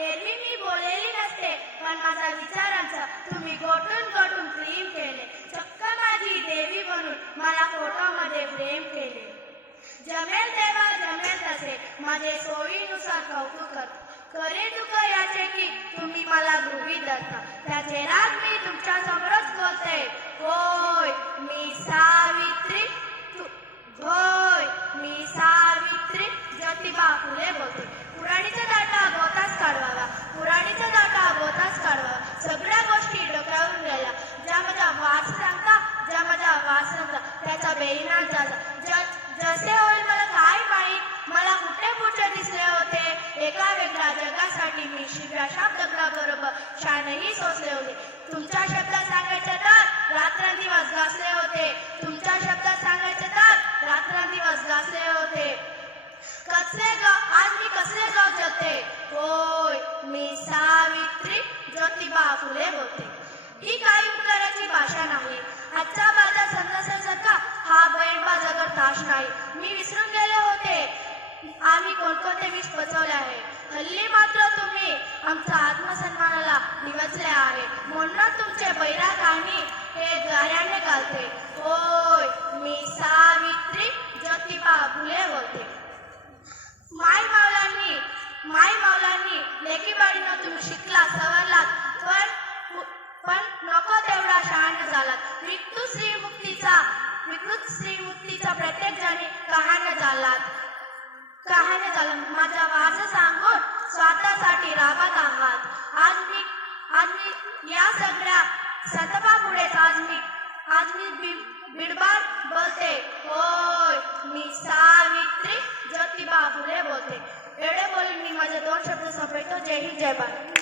त्यांनी मी बोललेली नसते पण माझा विचारांचा तुम्ही गोठून गोठून प्रेम केले. चक्क माझी देवी म्हणून मला फोटोमध्ये प्रेम केले. जमेल देवा जमेल तसे माझे सोयीनुसार कौतुक कर. करे दुःख याचे की तुम्ही मला गृहीत धरता. त्याचे राग मी तुमच्या समोरच जगासाठी शिव्या शब्द बरोबर शानही सोसले होते. तुमच्या शब्दात सांगायचे तर रात्रंदिवस गासले होते. तुमच्या शब्दात सांगायचे तर रात्रंदिवस गासले होते. कसले गाव आज मी कसले गाव जगते होय मी सावित्री ज्योतिबा फुले होते. ही काही पुकाराची भाषा नाही. आजचा माझा संदेशासारखा हा बैलबा जगत ताश नाही. मी विसरून गेले होते. आम्ही कोणकोणते विष पचवले आहे? हल्ली मात्र तुम्ही आमचा आत्मसन्मानाला निवचले आहे. म्हणूनच तुमचे बैराग आणि हे गाऱ्याने घालते होय मी सावित्री ज्योतिबा फुले होते. माय मावलांनी माय मावलांनी लेकीबाळीनं तुम्ही शिकला सवरलात पण पण नको तेवढा शहाण झालात. विकृत श्रीमुक्तीचा विकृत श्रीमुक्तीचा प्रत्येक जणी कहाण्या झालात. कहाण्या झाला. माझ्या स्वतःसाठी राबत आहात आज मी आज मी या सगळ्या सतपापुढेच आज मी आज मी बि- बिडबाड बोलते. होय मी सावित्री ज्योतिबा फुले बोलते. एवढे बोलून मी माझे दोन शब्द संपवतो. जय हिंद जय भारत.